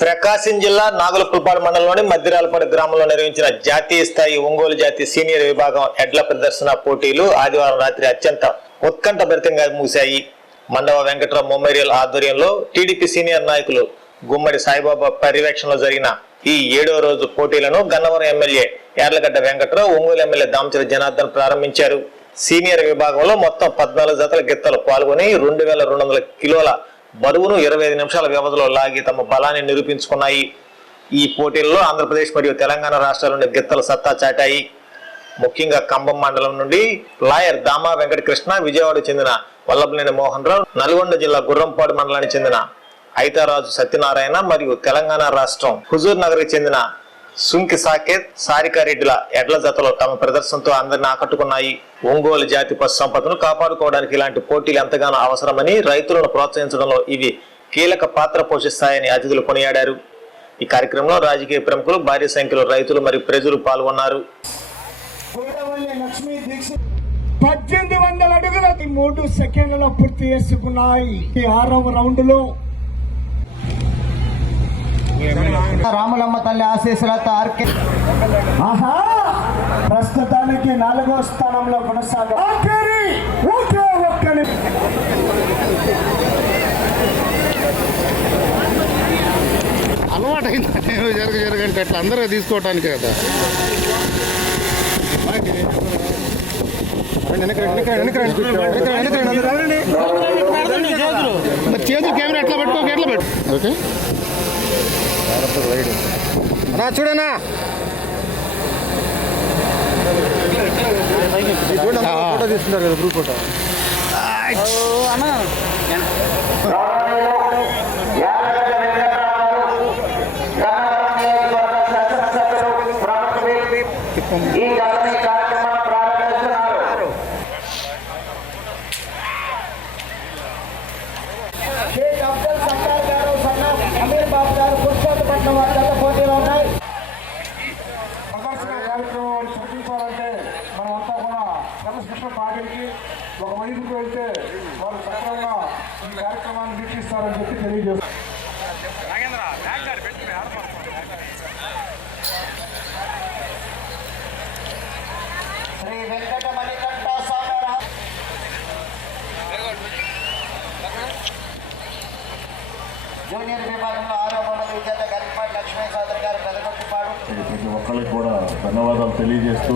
ప్రకాశం జిల్లా నాగులపుల్పాడు మండలంలోని మద్దిరాలపాడు గ్రామంలో నిర్వహించిన జాతీయ స్థాయి ఒంగోలు జాతి సీనియర్ విభాగం ఎడ్ల ప్రదర్శన పోటీలు ఆదివారం రాత్రి అత్యంత ఉత్కంఠభరితంగా ముగిశాయి. మండవ వెంకట్రావు మెమోరియల్ ఆధ్వర్యంలో టీడీపీ సీనియర్ నాయకులు గుమ్మడి సాయిబాబా పర్యవేక్షణలో జరిగిన ఈ 7వ రోజు పోటీలను గన్నవరం ఎమ్మెల్యే యార్లగడ్డ వెంకట్రావు, ఒంగోలు ఎమ్మెల్యే దామచర్ల జనార్దన్ ప్రారంభించారు. సీనియర్ విభాగంలో మొత్తం 14 జతల గిత్తలు పాల్గొని 2200 కిలోల బరువును 25 నిమిషాల వ్యవధిలో లాగి తమ బలాన్ని నిరూపించుకున్నాయి. ఈ పోటీల్లో ఆంధ్రప్రదేశ్ మరియు తెలంగాణ రాష్ట్రాల నుండి గిత్తలు సత్తా చాటాయి. ముఖ్యంగా కంబం మండలం నుండి లాయర్ దామా వెంకటకృష్ణ, విజయవాడకు చెందిన వల్లభనేని మోహన్ రావు, నల్గొండ జిల్లా గుర్రంపాడు మండలానికి చెందిన ఐతారాజు సత్యనారాయణ మరియు తెలంగాణ రాష్ట్రం హుజూర్ నగర్ కి చెందిన సుంకి సాకేత్, సారికారెడ్డిల ఎడ్ల జతలో తమ ప్రదర్శనతో అందరిని ఆకట్టుకున్నాయి. ఒంగోలు జాతి పశు సంపదను కాపాడుకోవడానికి ఇలాంటి పోటీలు ఎంతగానో అవసరమని, రైతులను ప్రోత్సహించడంలో ఇవి కీలక పాత్ర పోషిస్తాయని అతిథులు కొనియాడారు. ఈ కార్యక్రమంలో రాజకీయ ప్రముఖులు, భారీ సంఖ్యలో రైతులు మరియు ప్రజలు పాల్గొన్నారు. 1800 అడుగుల 3 సెకండ్లలో పూర్తి చేసుకున్నాయి. 6వ రౌండ్ లో రాములమ్మ తల్లి ఆశీస్సులతో ప్రస్తుతానికి 4వ స్థానంలో కొనసాగారు. అలవాటు అయింది జరగంటే అట్లా అందరూ తీసుకోవటానికి కదా. మరి చేతులు కెమెరా ఎట్లా పెట్టుకోక ఎట్లా పెట్టు. ఓకే అన్నా చూడనా ఫోటో తీసుకుంటారు కదా గ్రూప్ ఫోటో అన్నా. పోటీలో ఉన్నాయి. ప్రదర్శన కార్యక్రమం చూపించాలంటే మనమంతా కూడా క్రమశిక్షణ పాటించి ఒక వైపుకు వెళ్తే వారు సక్రమంగా ఈ కార్యక్రమాన్ని వీక్షిస్తారని చెప్పి తెలియజేస్తారు. శ్రీ వెంకట మణికంఠ స్వామి జూనియర్ విభాగంలో 6వ మండలి విజేత గరిపాటి లక్ష్మీ సోదరి గారు పెదగొట్టిపాడు. ప్రతి ఒక్కరికి కూడా ధన్యవాదాలు తెలియజేస్తూ,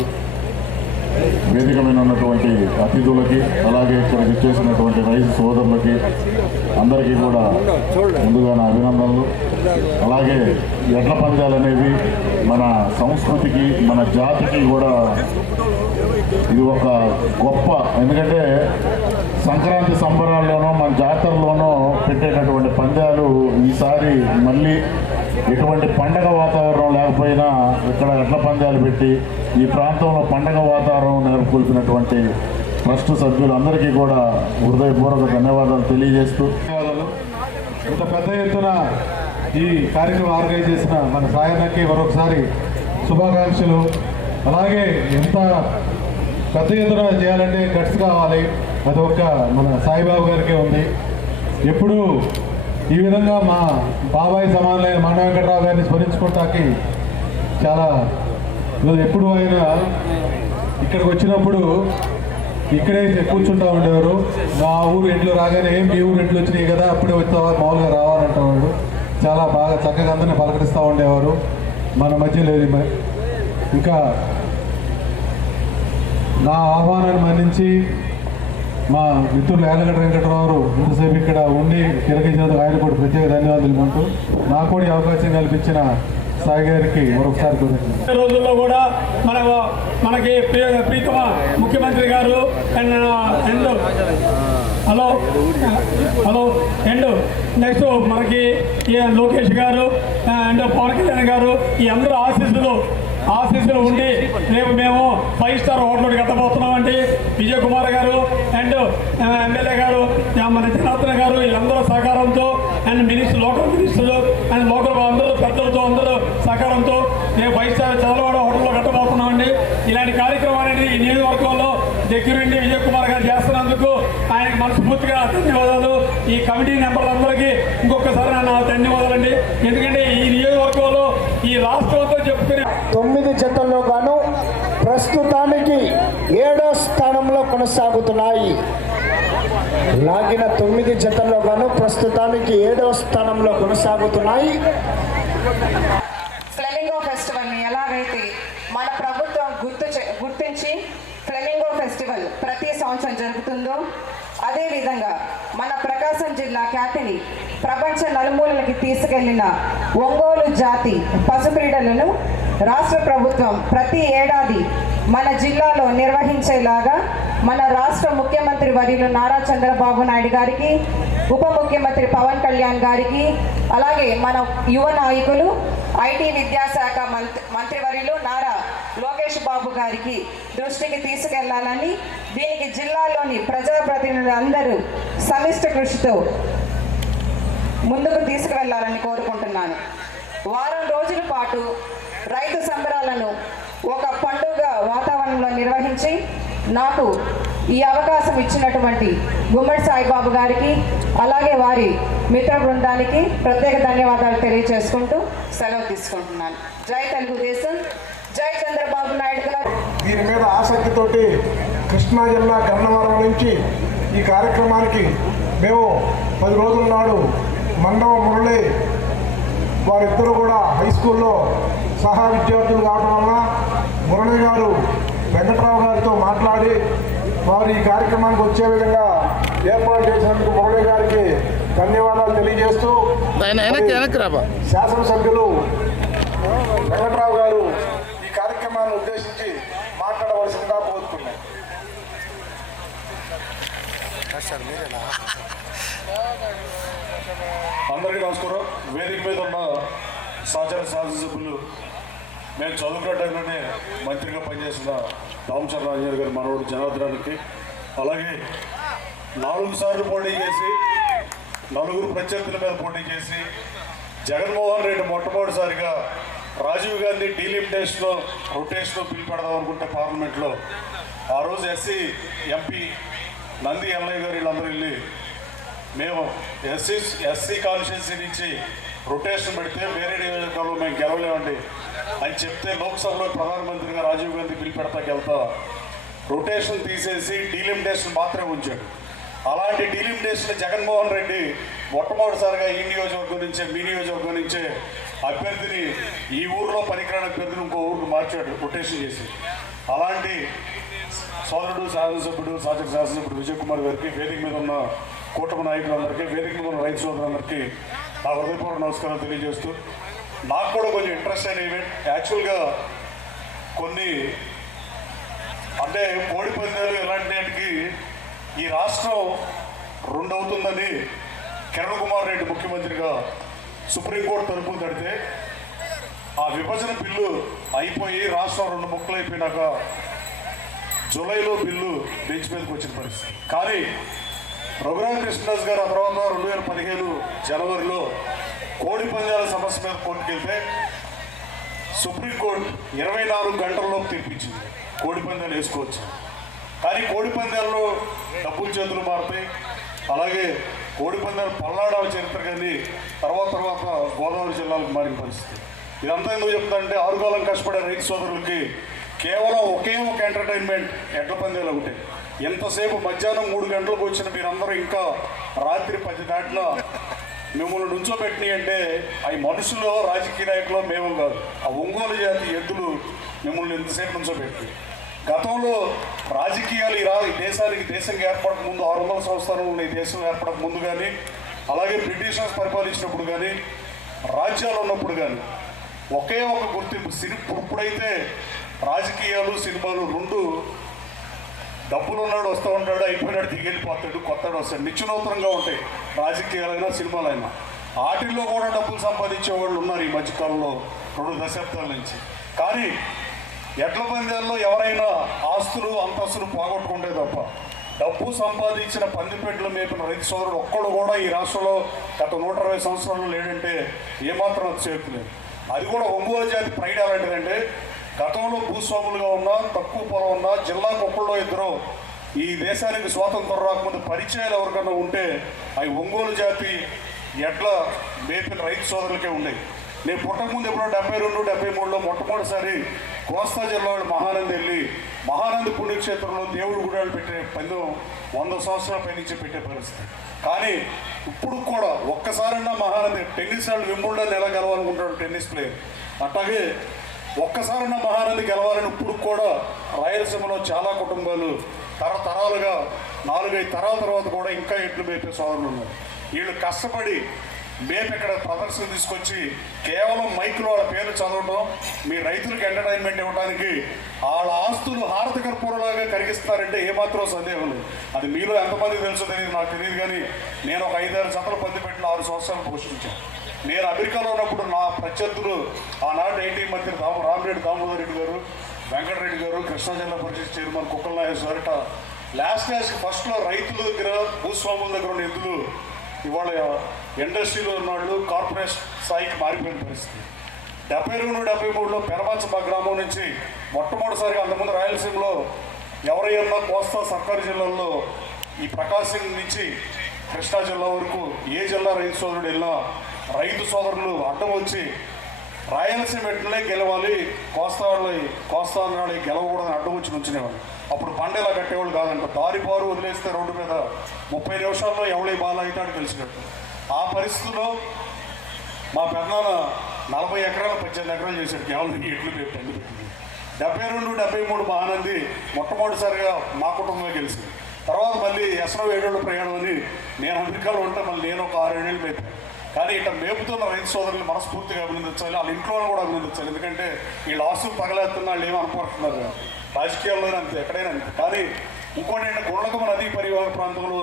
వేదిక మీద ఉన్నటువంటి అతిథులకి, అలాగే ఇక్కడికి వచ్చేసినటువంటి రైతు సోదరులకి అందరికీ కూడా ముందుగా నా అభినందనలు. అలాగే ఎడ్ల పందాలు అనేవి మన సంస్కృతికి, మన జాతికి కూడా ఇది ఒక గొప్ప, ఎందుకంటే సంక్రాంతి సంబరాల్లోనూ మన జాతరలోనూ పెట్టేటటువంటి పందాలు ఈసారి మళ్ళీ ఎటువంటి పండగ వాతావరణం లేకపోయినా ఇక్కడ ఎడ్ల పందాలు పెట్టి ఈ ప్రాంతంలో పండగ వాతావరణం నెలకొల్పినటువంటి ట్రస్ట్ సభ్యులందరికీ కూడా హృదయపూర్వక ధన్యవాదాలు తెలియజేస్తూ, ఇంత పెద్ద ఎత్తున ఈ కార్యక్రమం ఆర్గనైజ్ చేసిన మన సాయన్నకి మరొకసారి శుభాకాంక్షలు. అలాగే ఎంత పెద్ద ఎత్తున చేయాలంటే గట్స్ కావాలి, అది ఒక్క మన సాయిబాబు గారికే ఉంది. ఎప్పుడు ఈ విధంగా మా బాబాయ్ సమానులైన మన వెంకట్రావు గారిని స్మరించుకోవటానికి చాలా, ఎప్పుడు ఆయన ఇక్కడికి వచ్చినప్పుడు ఇక్కడే కూర్చుంటా ఉండేవారు. మా ఊరు ఎడ్లు రాగానే ఏం మీ ఊరు ఎడ్లు వచ్చినాయి కదా, అప్పుడే వచ్చావా, మామూలుగా రావాలంటేవాడు. చాలా బాగా చక్కగా అందరినీ పలకరిస్తూ ఉండేవారు. మన మధ్య లేదు. ఇంకా నా ఆహ్వానాన్ని మన్నించి మా మిత్రులు యార్లగడ్డ వెంకట్రావు ఇంతసేపు ఇక్కడ ఉండి తిరగించినందుకు ఆయన కూడా ప్రత్యేక ధన్యవాదాలు అంటూ నాకు కూడా అవకాశం కల్పించిన సాయి గారికి మరొకసారి రోజుల్లో కూడా మనకి ప్రీతమ ముఖ్యమంత్రి గారు అండ్ నెక్స్ట్ మనకి లోకేష్ గారు అండ్ పవన్ కళ్యాణ్ గారు, ఈ అందరూ ఆశీస్సులు ఉండి రేపు మేము 5 స్టార్ హోటల్ కట్టబోతున్నామండి. విజయ్ కుమార్ గారు అండ్ ఎమ్మెల్యే గారు, మన జనార్దన్ గారు, వీళ్ళందరూ సహకారంతో అండ్ లోకల్ మినిస్టర్లు అండ్ లోకల్ అందరూ పెద్దలతో అందరూ సహకారంతో రేపు 5 స్టార్ చదలవాడ హోటల్లో కట్టబోతున్నామండి. ఇలాంటి కార్యక్రమం అనేది ఈ నియోజకవర్గంలో దగ్గరుండి విజయ్ కుమార్ గారు చేస్తున్నందుకు ఆయనకు మనస్ఫూర్తిగా ధన్యవాదాలు. ఈ కమిటీ మెంబర్లందరికీ ఇంకొకసారి నా ధన్యవాదాలండి. ఎందుకంటే ఈ నియోజకవర్గంలో ఈ రాష్ట్రంతో చెప్పుకునే 9 జతల్లో గాను ప్రస్తుతానికి 7వ స్థానంలో కొనసాగుతున్నాయి. లాగిన 9 జతల్లో గాను ప్రస్తుతానికి 7వ స్థానంలో కొనసాగుతున్నాయి. ఫ్లెమింగో ఫెస్టివల్ని ఎలాగైతే మన ప్రభుత్వం గుర్తించి ఫ్లెమింగో ఫెస్టివల్ ప్రతి సంవత్సరం జరుపుతుందో అదేవిధంగా మన ప్రకాశం జిల్లా ఖ్యాతిని ప్రపంచ నలుమూలలకి తీసుకెళ్లిన ఒంగోలు జాతి పసుపుక్రీడలను రాష్ట్ర ప్రభుత్వం ప్రతి ఏడాది మన జిల్లాలో నిర్వహించేలాగా మన రాష్ట్ర ముఖ్యమంత్రి వర్యులు నారా చంద్రబాబు నాయుడు గారికి, ఉప ముఖ్యమంత్రి పవన్ కళ్యాణ్ గారికి, అలాగే మన యువ నాయకులు ఐటీ విద్యాశాఖ మంత్రివర్యులు నారా లోకేష్ బాబు గారికి దృష్టికి తీసుకెళ్లాలని, దీనికి జిల్లాలోని ప్రజాప్రతినిధులు అందరూ సమిష్టి కృషితో ముందుకు తీసుకువెళ్లాలని కోరుకుంటున్నాను. వారం రోజుల పాటు రైతు సంబరాలను ఒక పండుగ వాతావరణంలో నిర్వహించి నాకు ఈ అవకాశం ఇచ్చినటువంటి గుమ్మడి సాయిబాబు గారికి, అలాగే వారి మిత్ర బృందానికి ప్రత్యేక ధన్యవాదాలు తెలియజేసుకుంటూ సెలవు తీసుకుంటున్నాను. జై తెలుగుదేశం, జై చంద్రబాబు నాయుడు గారు. దీని మీద ఆసక్తితోటి కృష్ణా జిల్లా గన్నవరం నుంచి ఈ కార్యక్రమానికి మేము 10 రోజుల నాడు మండవ మురళి వారిద్దరూ కూడా హై స్కూల్లో సహా విద్యార్థులు కావడం వల్ల మురళి గారు వెంకట్రావు గారితో మాట్లాడి వారు ఈ కార్యక్రమానికి వచ్చే విధంగా ఏర్పాటు చేసినందుకు మురళి గారికి ధన్యవాదాలు తెలియజేస్తూ శాసనసభ్యులు వెంకట్రావు గారు ఈ కార్యక్రమాన్ని ఉద్దేశించి మాట్లాడవలసిందిగా కోరుతున్నాం. అందరికీ నమస్కారం. వేదిక మీద ఉన్న సహచర శాసనసభ్యులు, మేము చదువుకున్న టైంలోనే మంత్రిగా పనిచేసిన రామచంద్ర రాజయ్య గారి మనవడు జనార్దనానికి, అలాగే 4 సార్లు పోటీ చేసి 4 ప్రత్యర్థుల మీద పోటీ చేసి జగన్మోహన్ రెడ్డి మొట్టమొదటిసారిగా రాజీవ్ గాంధీ డీలిమిటేషన్లో రొటేషన్లో బిల్ పెడదాం అనుకుంటే పార్లమెంట్లో ఆ రోజు ఎస్సీ ఎంపీ నంది ఎల్లయ్య గారు వీళ్ళందరూ వెళ్ళి మేము ఎస్సీ కాన్స్టిట్యున్సీ నుంచి రొటేషన్ పెడితే వేరే నియోజకవర్గంలో మేము గెలవలేమండి అని చెప్తే లోక్సభలో ప్రధానమంత్రిగా రాజీవ్ గాంధీ బిల్ పెడతాకెళ్తా రొటేషన్ తీసేసి డీలిమిటేషన్ మాత్రమే ఉంచాడు. అలాంటి డీలిమిటేషన్ జగన్మోహన్ రెడ్డి మొట్టమొదటిసారిగా ఈ నియోజకవర్గం నుంచే, మీ నియోజకవర్గం నుంచే అభ్యర్థిని ఈ ఊరిలో పనికిరాని అభ్యర్థిని ఇంకో ఊరికి మార్చాడు రొటేషన్ చేసి. అలాంటి సోదరుడు శాసనసభ్యుడు సహచర శాసనసభ్యుడు విజయ్ కుమార్ గారికి, వేదిక మీద ఉన్న కూటమి నాయకులందరికీ, వేదిక మీద ఉన్న రైతు సోదరులందరికీ నా హృదయపూర్వక నమస్కారాలు తెలియజేస్తూ, నాకు కూడా కొంచెం ఇంట్రెస్ట్ అయిన ఈవెంట్ యాక్చువల్గా కొన్ని అంటే కోడి పందాలు ఇలాంటి వాటికి ఈ రాష్ట్రం 2 అవుతుందని కిరణ్ కుమార్ రెడ్డి ముఖ్యమంత్రిగా సుప్రీంకోర్టు తలుపులు తడితే ఆ విభజన బిల్లు అయిపోయి రాష్ట్రం 2 ముక్కలు అయిపోయినాక జూలైలో బిల్లు బెంచ్ మీదకి వచ్చిన పరిస్థితి. కానీ రఘురామకృష్ణదాస్ గారు ఆ తర్వాత 2015 జనవరిలో కోడి పందాల సమస్య మీద కోర్టుకెళ్తే సుప్రీంకోర్టు 24 గంటల్లోపు తీర్పిచ్చింది కోడి పందాలు వేసుకోవచ్చు. కానీ కోడి పందాల్లో డబ్బులు చేతులు మారుతాయి. అలాగే కోడి పందాలు పల్నాడాల చరిత్ర కానీ తర్వాత గోదావరి జిల్లాలకు మారిన పరిస్థితి. ఇదంతా ఎందుకు చెప్తానంటే ఆరుగాలం కష్టపడే రైతు సోదరులకి కేవలం ఒకే ఒక ఎంటర్టైన్మెంట్ ఎడ్ల పందాలు ఒకటే. ఎంతసేపు మధ్యాహ్నం 3 గంటలకు వచ్చిన మీరందరూ ఇంకా రాత్రి 10 దాటినా మిమ్మల్ని నుంచోబెట్టినాయి అంటే అవి మనుషులు రాజకీయ నాయకులు మేము కాదు, ఆ ఒంగోలు జాతి ఎద్దులు మిమ్మల్ని ఎంతసేపు నుంచోబెట్టి. గతంలో రాజకీయాలు ఈ దేశానికి దేశం ఏర్పడక ముందు 600 సంవత్సరాలు ఈ దేశం ఏర్పడక ముందు కానీ, అలాగే బ్రిటిషర్స్ పరిపాలించినప్పుడు కానీ, రాజ్యాలు ఉన్నప్పుడు కానీ ఒకే ఒక గుర్తింపు ఇప్పుడైతే రాజకీయాలు సినిమాలు 2 డబ్బులు ఉన్నాడు వస్తూ ఉంటాడు, అయిపోయినాడు దిగెళ్ళిపోతాడు, కొత్తడు వస్తాడు, నిత్యనూతనంగా ఉంటాయి రాజకీయాలైనా సినిమాలైనా. వాటిల్లో కూడా డబ్బులు సంపాదించే వాళ్ళు ఉన్నారు ఈ మధ్యకాలంలో 2 దశాబ్దాల నుంచి. కానీ ఎడ్ల పందాల్లో ఎవరైనా ఆస్తులు అంతస్తులు పోగొట్టుకుంటే తప్ప డబ్బు సంపాదించిన పందిపెట్లు మేపిన రైతు సోదరుడు ఒక్కడు కూడా ఈ రాష్ట్రంలో గత 120 సంవత్సరాలు లేడంటే ఏమాత్రం అతిశయోక్తి. అది కూడా ఒంగోలు జాతి ప్రైడ్ ఎలాంటిదంటే గతంలో భూస్వాములుగా ఉన్నా, తక్కువ పొలం ఉన్నా, జిల్లాకు 1 2 ఈ దేశానికి స్వాతంత్రం రాకముందు పరిచయాలు ఎవరికన్నా ఉంటే అవి ఒంగోలు జాతి ఎడ్ల మేపిన రైతు సోదరులకే ఉండేవి. నేను పుట్టకముందు ఎప్పుడో 72, 73లో మొట్టమొదటిసారి కోస్తా జిల్లాలో మహానంది వెళ్ళి మహానంది పుణ్యక్షేత్రంలో దేవుడు గుడాలు పెట్టే పందెం 100 సంవత్సరాల పై నుంచి పెట్టే పరిస్థితి. కానీ ఇప్పుడు కూడా ఒక్కసారన్నా మహానంది టెన్నిస్ వాళ్ళు వింబుల్డన్ ఎలా గెలవాలనుకుంటాడు టెన్నిస్ ప్లేయర్, అట్లాగే ఒక్కసారన్నా మహానంది గెలవాలని ఇప్పుడు కూడా రాయలసీమలో చాలా కుటుంబాలు తరతరాలుగా 4-5 తరాల తర్వాత కూడా ఇంకా ఎడ్లు మేపే సోదరులు ఉన్నారు. వీళ్ళు కష్టపడి మేము ఇక్కడ ప్రదర్శన తీసుకొచ్చి కేవలం మైకులో వాళ్ళ పేర్లు చదవడం, మీ రైతులకు ఎంటర్టైన్మెంట్ ఇవ్వడానికి వాళ్ళ ఆస్తులు హారత కర్పూరలాగా కరిగిస్తారంటే ఏమాత్రం సందేహం లేదు. అది మీలో ఎంతమందికి తెలుసో తెలియదు, నాకు తెలియదు. కానీ నేను ఒక 5-6 జతలు పంది పెట్టిన 6 సంవత్సరాలు పోషించాను. నేను అమెరికాలో ఉన్నప్పుడు నా ప్రత్యర్థులు ఆనాడు ఐటీ మంత్రి రామిరెడ్డి దామోదర్ రెడ్డి గారు, వెంకటరెడ్డి గారు, కృష్ణా జిల్లా పరిషత్ చైర్మన్ కుక్కల నాగేశ్వర లాస్ట్ ఫస్ట్లో రైతుల దగ్గర భూస్వాముల దగ్గర ఉన్న ఎద్దులు ఇవాళ ఇండస్ట్రీలో ఉన్నవాళ్ళు కార్పొరేషన్ స్థాయికి మారిపోయిన పరిస్థితి. 72-73లో పెరమాచమ్మ గ్రామం నుంచి మొట్టమొదటిసారిగా అంతకుముందు రాయలసీమలో ఎవరైనా కోస్తా సర్కారు జిల్లాల్లో ఈ ప్రకాశం నుంచి కృష్ణా జిల్లా వరకు ఏ జిల్లా రైతు సోదరుడు వెళ్ళినా రైతు సోదరులు అడ్డం వచ్చి రాయలసీమ ఎట్లే గెలవాలి, కోస్తా వాళ్ళు గెలవకూడదని అడ్డం వచ్చి నుంచునేవాళ్ళు. అప్పుడు బండేలా కట్టేవాళ్ళు కాదంట, దారి బారు వదిలేస్తే రోడ్డు మీద 30 నిమిషాల్లో ఎవరి బాల అవుతాడు తెలిసినట్టు. ఆ పరిస్థితుల్లో మా పెద్దనాన్న 40 ఎకరాలు 18 ఎకరాలు చేశాడు కేవలం ఎడ్లు పెట్టి. 72-73 మహానంది మొట్టమొదటిసారిగా మా కుటుంబమే గెలిచింది. తర్వాత మళ్ళీ ఎస్రో 7 ప్రయాణం అని నేను అమెరికాలో ఉంటే మళ్ళీ నేను ఒక 6-7 ఏళ్ళు మేపాను. కానీ ఇట్లా మేపుతున్న రైతు సోదరులు మనస్ఫూర్తిగా అభినందించాలి, వాళ్ళ ఇంట్లో కూడా అభినందించాలి. ఎందుకంటే వీళ్ళు ఆస్తులు పగలేస్తున్న వాళ్ళు ఏమో అనుకుంటున్నారు, రాజకీయాల్లోనే అంతే, ఎక్కడైనా అంతే. కానీ ఇంకోటి ఏంటంటే గుండ్లకమ్మ నదీ పరివాహక ప్రాంతంలో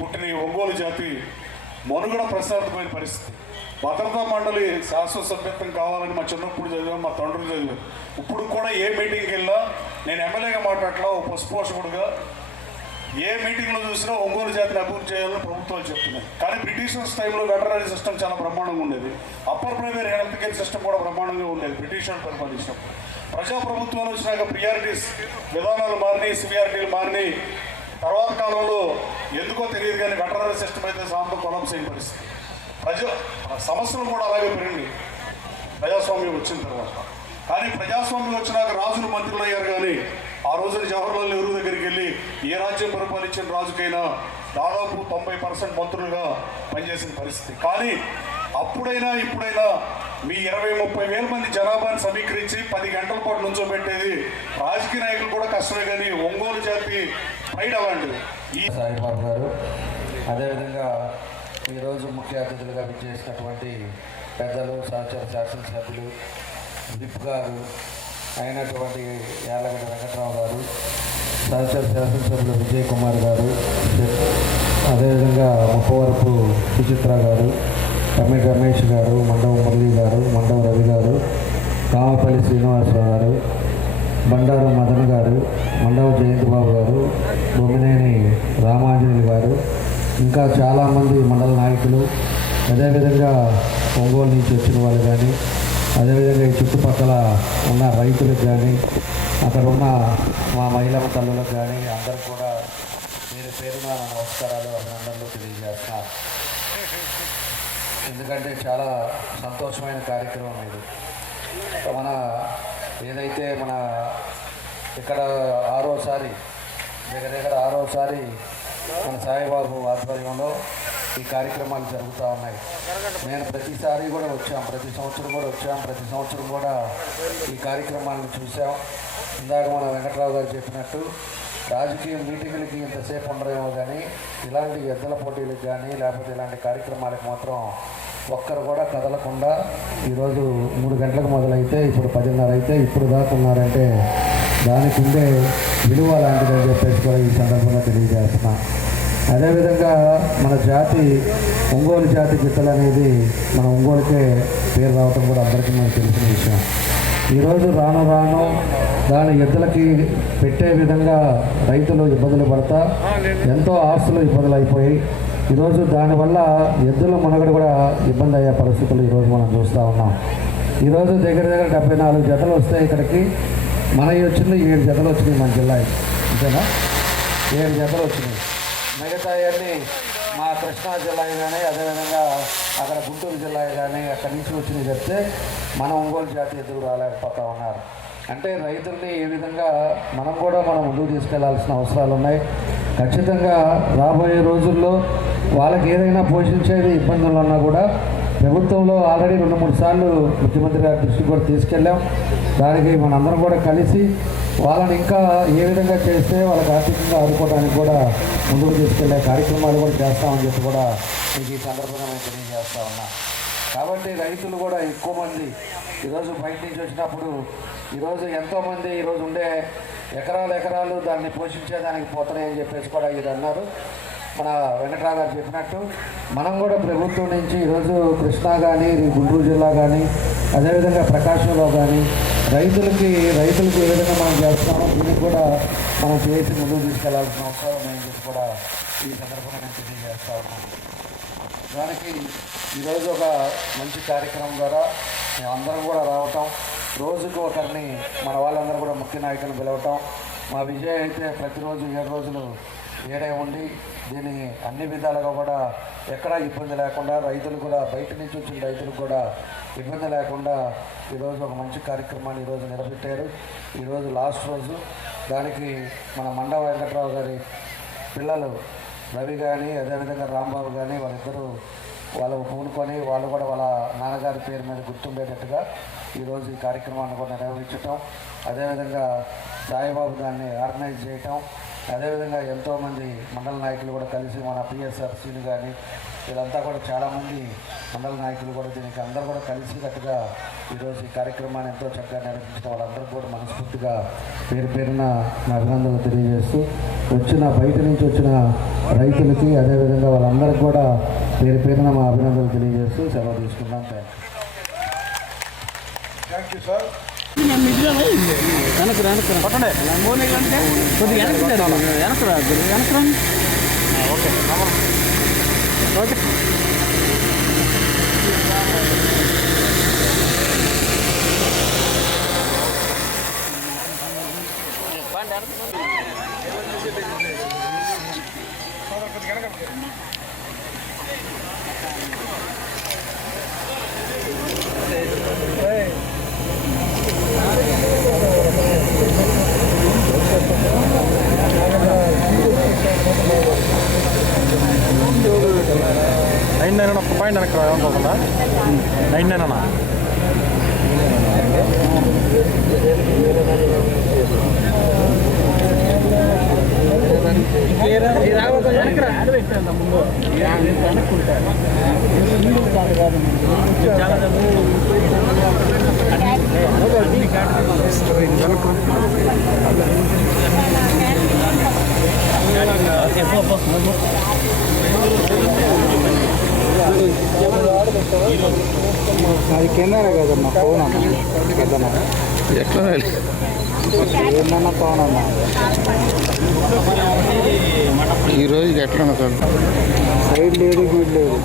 పుట్టిన ఈ ఒంగోలు జాతి మనుగడ ప్రశాంతమైన పరిస్థితి. భద్రతా మండలి శాశ్వత సభ్యత్వం కావాలని మా చిన్నప్పుడు చదివాం, మా తండ్రులు చదివారు. ఇప్పుడు కూడా ఏ మీటింగ్కి వెళ్ళినా నేను ఎమ్మెల్యేగా మాట్లాడలా, ఓ పశుపోషకుడుగా ఏ మీటింగ్లో చూసినా ఒంగోలు జాతిని అభివృద్ధి చేయాలని ప్రభుత్వాలు చెప్తున్నాయి. కానీ బ్రిటిషర్స్ టైంలో వెటరనరీ సిస్టమ్ చాలా బ్రహ్మాండంగా ఉండేది. Upper primary health care system కూడా బ్రహ్మాండంగా ఉండేది బ్రిటిషర్లు పరిపాలించినప్పుడు. ప్రజాప్రభుత్వాలు వచ్చినాక ప్రియారిటీస్ విధానాలు మారినాయి, సివియారిటీలు మారినాయి. తర్వాత కాలంలో ఎందుకో తెలియదు కానీ వెటరనరీ సిస్టమ్ అయితే సాంతం కొలాప్స్ అయిన పరిస్థితి. సమస్యలు కూడా అలాగే పెరిగింది ప్రజాస్వామ్యం వచ్చిన తర్వాత. కానీ ప్రజాస్వామ్యం వచ్చినాక రాజులు మంత్రులు అయ్యారు. కానీ ఆ రోజున జవహర్లాల్ నెహ్రూ దగ్గరికి వెళ్ళి ఏ రాజ్యం పరిపాలించిన రాజుకైనా దాదాపు 90% మంత్రులుగా పనిచేసిన పరిస్థితి. కానీ అప్పుడైనా ఇప్పుడైనా మీ 20-30 వేల మంది జనాభాని సమీకరించి 10 గంటల పాటు నుంచోబెట్టేది రాజకీయ నాయకులు కూడా కష్టమే. కానీ ఒంగోలు జాతి ప్రైడ్ అలాంటిది. ఈ సాయిబాబు గారు, అదేవిధంగా ఈరోజు ముఖ్య అతిథులుగా విచ్చేసినటువంటి పెద్దలు, సహచర శాసనసభ్యులు, విప్ గారు అయినటువంటి యాలగడ్డ వెంకట్రావు గారు, సహచర శాసనసభ్యులు విజయ్ కుమార్ గారు, అదేవిధంగా ముప్పవరపు సుచిత్ర గారు, కమ్మిడి రమేష్ గారు, మండవ మురళి గారు, మండవ రవి గారు, కామపల్లి శ్రీనివాసరావు గారు, బండారు మదన్ గారు, మండవ జయంతిబాబు గారు, బొమ్మినేని రామాంజనేయులు గారు, ఇంకా చాలామంది మండల నాయకులు, అదేవిధంగా ఒంగోలు నుంచి వచ్చిన వాళ్ళు కానీ, అదేవిధంగా ఈ చుట్టుపక్కల ఉన్న రైతులకు కానీ, అక్కడ ఉన్న మా మహిళా తల్లులకు కానీ అందరూ కూడా మీరు పేరున నమస్కారాలు, అభినందనలు తెలియజేస్తున్నారు. ఎందుకంటే చాలా సంతోషమైన కార్యక్రమం ఇది. మన ఏదైతే మన ఇక్కడ 6వసారి దగ్గర 6వసారి మన సాయిబాబు ఆధ్వర్యంలో ఈ కార్యక్రమాలు జరుగుతూ ఉన్నాయి. నేను ప్రతిసారి కూడా వచ్చాం, ప్రతి సంవత్సరం కూడా ఈ కార్యక్రమాలను చూసాం. ఇందాక మన వెంకట్రావు గారు చెప్పినట్టు రాజకీయ మీటింగులకి ఇంతసేపు ఉండరేమో కానీ ఇలాంటి ఎద్దుల పోటీలకు కానీ లేకపోతే ఇలాంటి కార్యక్రమాలకు మాత్రం ఒక్కరు కూడా కదలకుండా ఈరోజు 3 గంటలకు మొదలైతే ఇప్పుడు 10:30 అయితే ఇప్పుడు దాకా ఉన్నారంటే దానికి ఉండే విలువ లాంటిదని చెప్పేసి కూడా ఈ సందర్భంగా తెలియజేస్తున్నాం. అదేవిధంగా మన జాతి ఒంగోలు జాతి గిత్తలు అనేది మన ఒంగోలుకే పేరు రావటం కూడా అందరికీ మనకు తెలిసిన విషయం. ఈరోజు రాను దాని ఎద్దులకి పెట్టే విధంగా రైతులు ఇబ్బందులు పడతా ఎంతో ఆస్తులు ఇబ్బందులు అయిపోయి ఈరోజు దానివల్ల ఎద్దుల మనుగడ కూడా ఇబ్బంది అయ్యే పరిస్థితులు ఈరోజు మనం చూస్తూ ఉన్నాం. ఈరోజు దగ్గర 74 జతలు వస్తాయి ఇక్కడికి. మనవి వచ్చింది 7 జతలు వచ్చినాయి మన జిల్లా. అంతేనా? 7 జతలు వచ్చినాయి. మిగతా అన్నీ మా కృష్ణా జిల్లా కానీ అదేవిధంగా అక్కడ గుంటూరు జిల్లా కానీ అక్కడి నుంచి వచ్చినవి చెప్తే మన ఒంగోలు జాతి ఎద్దులు రాలేకపోతూ ఉన్నారు. అంటే రైతుల్ని ఏ విధంగా మనం ముందుకు తీసుకెళ్లాల్సిన అవసరాలు ఉన్నాయి. ఖచ్చితంగా రాబోయే రోజుల్లో వాళ్ళకి ఏదైనా పోషించేది ఇబ్బందులు ఉన్నా కూడా ప్రభుత్వంలో ఆల్రెడీ 2-3 సార్లు ముఖ్యమంత్రి గారి దృష్టికి కూడా తీసుకెళ్ళాం. దానికి మనందరం కూడా కలిసి వాళ్ళని ఇంకా ఏ విధంగా చేస్తే వాళ్ళకి ఆర్థికంగా ఆదుకోవడానికి కూడా ముందుకు తీసుకెళ్లే కార్యక్రమాలు కూడా చేస్తామని చెప్పి కూడా మీకు ఈ సందర్భంగా నేను తెలియజేస్తా ఉన్నా. కాబట్టి రైతులు కూడా ఎక్కువ మంది ఈరోజు బయట నుంచి వచ్చినప్పుడు ఈరోజు ఎంతోమంది ఈరోజు ఉండే ఎకరాలు దాన్ని పోషించేదానికి పోతున్నాయని చెప్పేసి కూడా ఇది అన్నారు. మన వెంకట్రావు గారు చెప్పినట్టు మనం కూడా ప్రభుత్వం నుంచి ఈరోజు కృష్ణా కానీ గుంటూరు జిల్లా కానీ అదేవిధంగా ప్రకాశంలో కానీ రైతులకి ఏ విధంగా మనం చేస్తున్నామో దీనికి కూడా మనం చేసి ముందుకు తీసుకెళ్లాల్సిన అవసరం ఉందని చెప్పి కూడా ఈ సందర్భంగా నేను తెలియజేస్తా ఉన్నాను. దానికి ఈరోజు ఒక మంచి కార్యక్రమం ద్వారా మేమందరం కూడా రావటం, రోజుకు ఒకరిని మన వాళ్ళందరూ కూడా ముఖ్య నాయకులు పిలవటం. మా విజయ్ అయితే ప్రతిరోజు 7 రోజులు ఏడే ఉండి దీన్ని అన్ని విధాలుగా కూడా ఎక్కడా ఇబ్బంది లేకుండా రైతులు కూడా బయట నుంచి వచ్చిన రైతులకు కూడా ఇబ్బంది లేకుండా ఈరోజు ఒక మంచి కార్యక్రమాన్ని ఈరోజు నిలబెట్టారు. ఈరోజు లాస్ట్ రోజు దానికి మన మండ వెంకట్రావు గారి పిల్లలు రవి కానీ అదేవిధంగా రాంబాబు కానీ వాళ్ళిద్దరూ వాళ్ళు పూనుకొని వాళ్ళు కూడా వాళ్ళ నాన్నగారి పేరు మీద గుర్తుండేటట్టుగా ఈరోజు ఈ కార్యక్రమాన్ని కూడా నిర్వహించటం, అదేవిధంగా సాయిబాబు దాన్ని ఆర్గనైజ్ చేయటం, అదేవిధంగా ఎంతోమంది మండల నాయకులు కూడా కలిసి మన పిఎస్ఆర్సీని కానీ వీళ్ళంతా కూడా చాలామంది మండల నాయకులు కూడా దీనికి అందరూ కూడా కలిసికట్టుగా ఈరోజు ఈ కార్యక్రమాన్ని ఎంతో చక్కగా నిర్వహించడం వాళ్ళందరూ కూడా మనస్ఫూర్తిగా పేరున నా అభినందనలు తెలియజేస్తూ బయట నుంచి వచ్చిన రైతులకి అదేవిధంగా వాళ్ళందరికీ కూడా పేరున మా అభినందనలు తెలియజేస్తూ సెలవు తీసుకున్నాం. Thank you sir. Okay. Point వెనక్కి అనుకోకుండా 9 అన్న అది కెమెరా కదమ్మా, ఫోన్ అన్న కదమ్మా. ఎట్లా ఏందన్నా ఫోన్ అన్న ఈరోజు ఎట్లా సార్? సైడ్ లేదు, గీడ్ లేదు,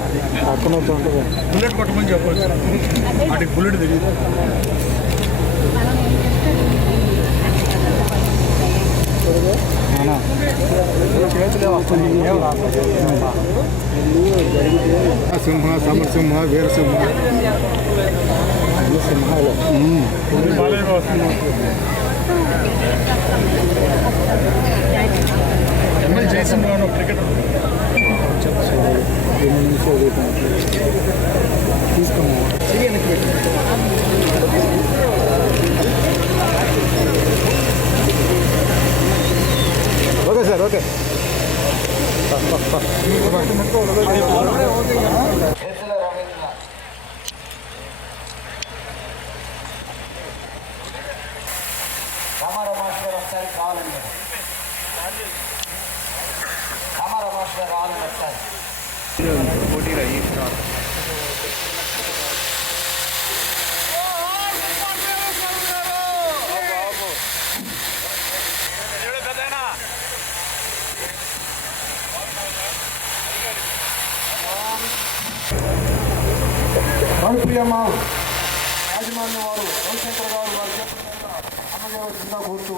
పక్కన వచ్చి ఉంటుంది. బుల్లెట్ కొట్టమని చెప్పవచ్చు, వాటికి బుల్లెట్ తెలియదు. సింహ, సమరసింహ, వీరసింహ, అన్ని సింహాలు. క్రికెట్ తీసుకున్నాను. Okay sir, okay. Ramarao master గారు ఒకసారి కావాలండి, రామారావు మాస్టర్ గారు కావాలండి ఒకసారి. రాజప్రియమ్మ యాజమాన్య వారు రవిశంకర్ గారు వారి చేతుల మీదుగా అన్నగారు కింద కూర్చు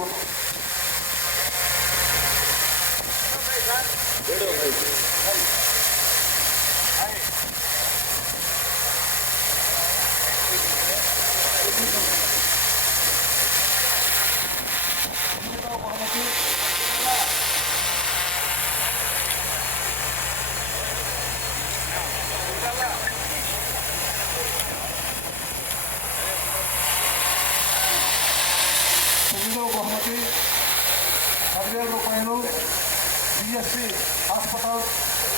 తొమ్మిదవ బహుమతి 10,000 రూపాయలు బిఎస్పి హాస్పిటల్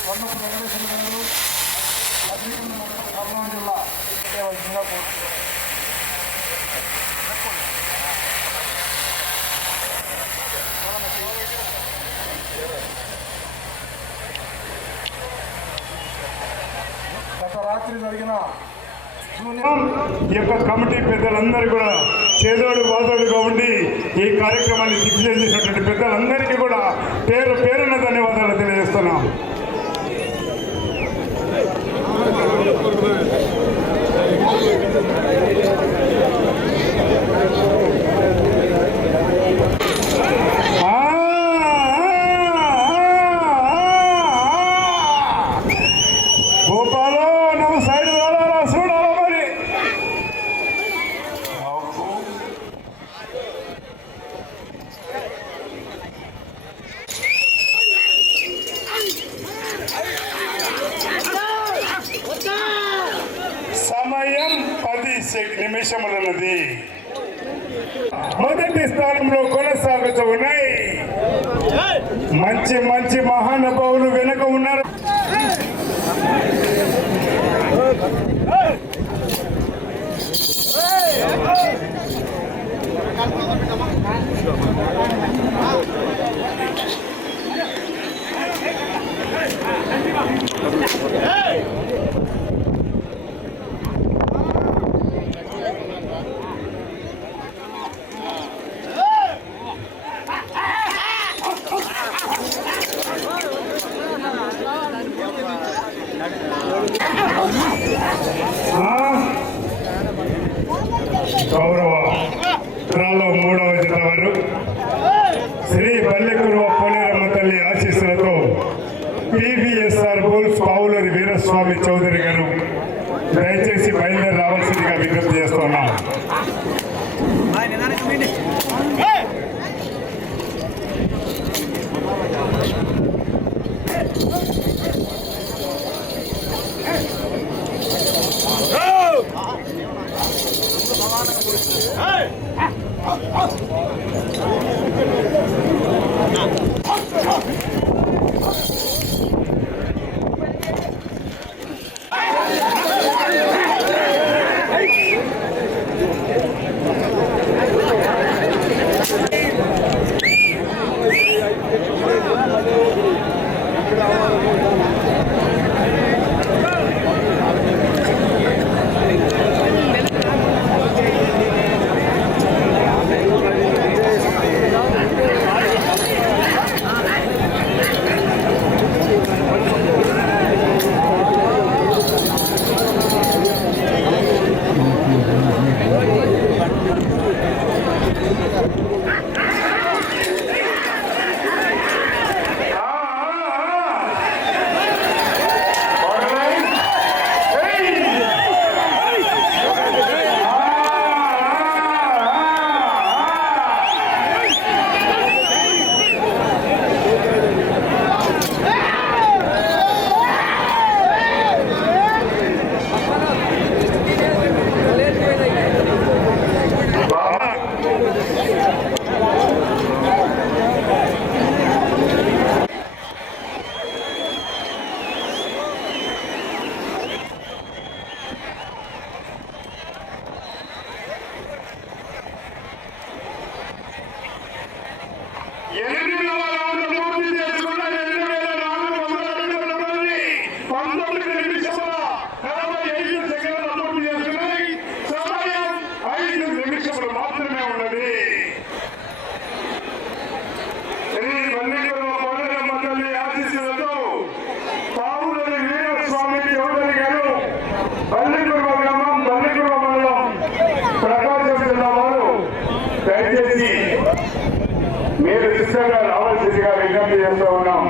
వన్నపు వెంకటేశ్వర గారు అగ్రికల్చర్ మండలం కర్నూలు జిల్లా ఇవ్వవలసిందిగా కోరుతున్నాను. గత రాత్రి జరిగిన ఈ యొక్క కమిటీ పెద్దలందరూ కూడా చేదోడు బాదోడుగా ఉండి ఈ కార్యక్రమాన్ని దిగ్విజయం చేసినటువంటి పెద్దలందరికీ కూడా పేరు పేరున ధన్యవాదాలు తెలియజేస్తున్నాం. గోపాలో నువ్వు సైడ్ రావాలా చూడాలా మరి. సమయం 10 నిమిషములున్నది. మొదటి స్థానంలో కొనసాగుతూ ఉన్నాయి. మంచి మంచి మహానుభావులు వెనుక ఉన్నారు. గౌరవ త్రాలో 3వ జత వారు శ్రీ పల్లెకురువ పోలేరమ్మ తల్లి ఆశీస్సులతో పిబిఎస్ఆర్ బోల్స్ పావులూరి వీరస్వామి చౌదరి గారు దయచేసి బయలుదేరి రావాల్సిందిగా విజ్ఞప్తి చేస్తున్నాం. మీరు సిద్ధంగా రావాల్సిందిగా విజ్ఞప్తి చేస్తూ ఉన్నాం.